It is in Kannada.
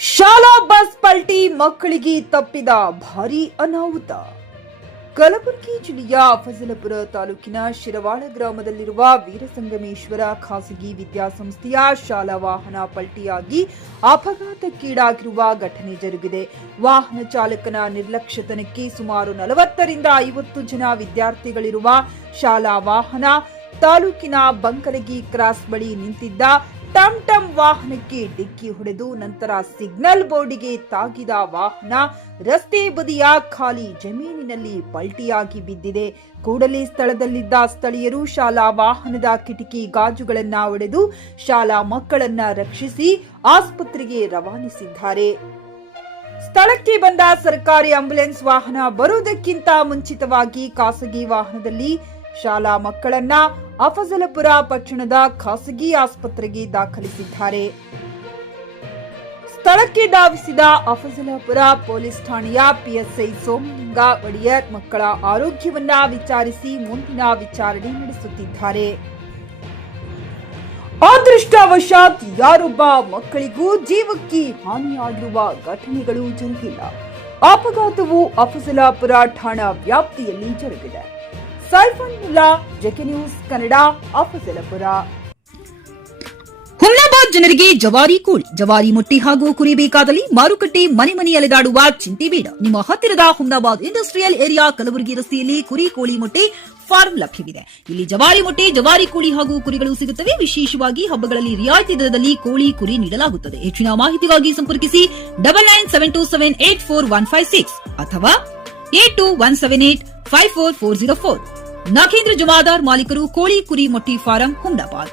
ಶಾಲಾ ಬಸ್ ಪಲ್ಟಿ ಮಕ್ಕಳಿಗೆ ತಪ್ಪಿದ ಭಾರೀ ಅನಾಹುತ. ಕಲಬುರಗಿ ಜಿಲ್ಲೆಯ ಅಫಜಲಪುರ ತಾಲೂಕಿನ ಶಿರವಾಳ ಗ್ರಾಮದಲ್ಲಿರುವ ವೀರಸಂಗಮೇಶ್ವರ ಖಾಸಗಿ ವಿದ್ಯಾಸಂಸ್ಥೆಯ ಶಾಲಾ ವಾಹನ ಪಲ್ಟಿಯಾಗಿ ಅಪಘಾತಕ್ಕೀಡಾಗಿರುವ ಘಟನೆ ಜರುಗಿದೆ. ವಾಹನ ಚಾಲಕನ ನಿರ್ಲಕ್ಷ್ಯತನಕ್ಕೆ ಸುಮಾರು 40 ರಿಂದ 50 ಜನ ವಿದ್ಯಾರ್ಥಿಗಳಿರುವ ಶಾಲಾ ವಾಹನ ತಾಲೂಕಿನ ಬಂಕಲಗಿ ಕ್ರಾಸ್ ಬಳಿ ನಿಂತಿದ್ದ ಟಮ್ ವಾಹನಕ್ಕೆ ಡಿಕ್ಕಿ ಹೊಡೆದು ನಂತರ ಸಿಗ್ನಲ್ ಬೋರ್ಡಿಗೆ ತಾಗಿದ ವಾಹನ ರಸ್ತೆ ಬದಿಯ ಖಾಲಿ ಜಮೀನಿನಲ್ಲಿ ಪಲ್ಟಿಯಾಗಿ ಬಿದ್ದಿದೆ. ಕೂಡಲೇ ಸ್ಥಳದಲ್ಲಿದ್ದ ಸ್ಥಳೀಯರು ಶಾಲಾ ವಾಹನದ ಕಿಟಕಿ ಗಾಜುಗಳನ್ನ ಒಡೆದು ಶಾಲಾ ಮಕ್ಕಳನ್ನ ರಕ್ಷಿಸಿ ಆಸ್ಪತ್ರೆಗೆ ರವಾನಿಸಿದ್ದಾರೆ. ಸ್ಥಳಕ್ಕೆ ಬಂದ ಸರ್ಕಾರಿ ಆಂಬ್ಯುಲೆನ್ಸ್ ವಾಹನ ಬರುವುದಕ್ಕಿಂತ ಮುಂಚಿತವಾಗಿ ಖಾಸಗಿ ವಾಹನದಲ್ಲಿ ಶಾಲಾ ಮಕ್ಕಳನ್ನ ಅಫಜಲಪುರ ಪಟ್ಟಣದ ಖಾಸಗಿ ಆಸ್ಪತ್ರೆಗೆ ದಾಖಲಿಸಿದ್ದಾರೆ. ಸ್ಥಳಕ್ಕೆ ಧಾವಿಸಿದ ಅಫಜಲಪುರ ಪೊಲೀಸ್ ಠಾಣೆಯ ಪಿಎಸ್ಐ ಸೋಮಲಿಂಗ ಒಡೆಯರ್ ಮಕ್ಕಳ ಆರೋಗ್ಯವನ್ನ ವಿಚಾರಿಸಿ ಮುಂದಿನ ವಿಚಾರಣೆ ನಡೆಸುತ್ತಿದ್ದಾರೆ. ಅದೃಷ್ಟವಶಾತ್ ಯಾರೊಬ್ಬ ಮಕ್ಕಳಿಗೂ ಜೀವಕ್ಕೆ ಹಾನಿಯಾಗಿರುವ ಘಟನೆಗಳು ಜರುಗಿಲ್ಲ. ಅಪಘಾತವು ಅಫಜಲಪುರ ಠಾಣಾ ವ್ಯಾಪ್ತಿಯಲ್ಲಿ ಜರುಗಿದೆ. Saifullah JK news Kannada, Afzalpur. ಹುಮ್ನಾಬಾದ್ ಜನರಿಗೆ ಜವಾರಿ ಕೋಳಿ, ಜವಾರಿ ಮೊಟ್ಟೆ ಹಾಗೂ ಕುರಿ ಬೇಕಾದಲ್ಲಿ ಮಾರುಕಟ್ಟೆ ಮನೆ ಅಲೆದಾಡುವ ಚಿಂತೆ ಬೇಡ. ನಿಮ್ಮ ಹತ್ತಿರದ ಹುಮ್ನಾಬಾದ್ ಇಂಡಸ್ಟ್ರಿಯಲ್ ಏರಿಯಾ ಕಲಬುರಗಿ ರಸ್ತೆಯಲ್ಲಿ ಕುರಿ ಕೋಳಿ ಮೊಟ್ಟೆ ಫಾರ್ಮ್ ಲಭ್ಯವಿದೆ. ಇಲ್ಲಿ ಜವಾರಿ ಮೊಟ್ಟೆ, ಜವಾರಿ ಕೋಳಿ ಹಾಗೂ ಕುರಿಗಳು ಸಿಗುತ್ತವೆ. ವಿಶೇಷವಾಗಿ ಹಬ್ಬಗಳಲ್ಲಿ ರಿಯಾಯಿತಿ ದರದಲ್ಲಿ ಕೋಳಿ ಕುರಿ ನೀಡಲಾಗುತ್ತದೆ. ಹೆಚ್ಚಿನ ಮಾಹಿತಿಗಾಗಿ ಸಂಪರ್ಕಿಸಿ 9972784156 ಅಥವಾ 8217854404. ನಾಗೇಂದ್ರ ಜಮಾದಾರ್, ಮಾಲೀಕರು, ಕೋಳಿ ಕುರಿ ಮೊಟ್ಟೆ ಫಾರಂ, ಹುಮ್ನಾಬಾದ್.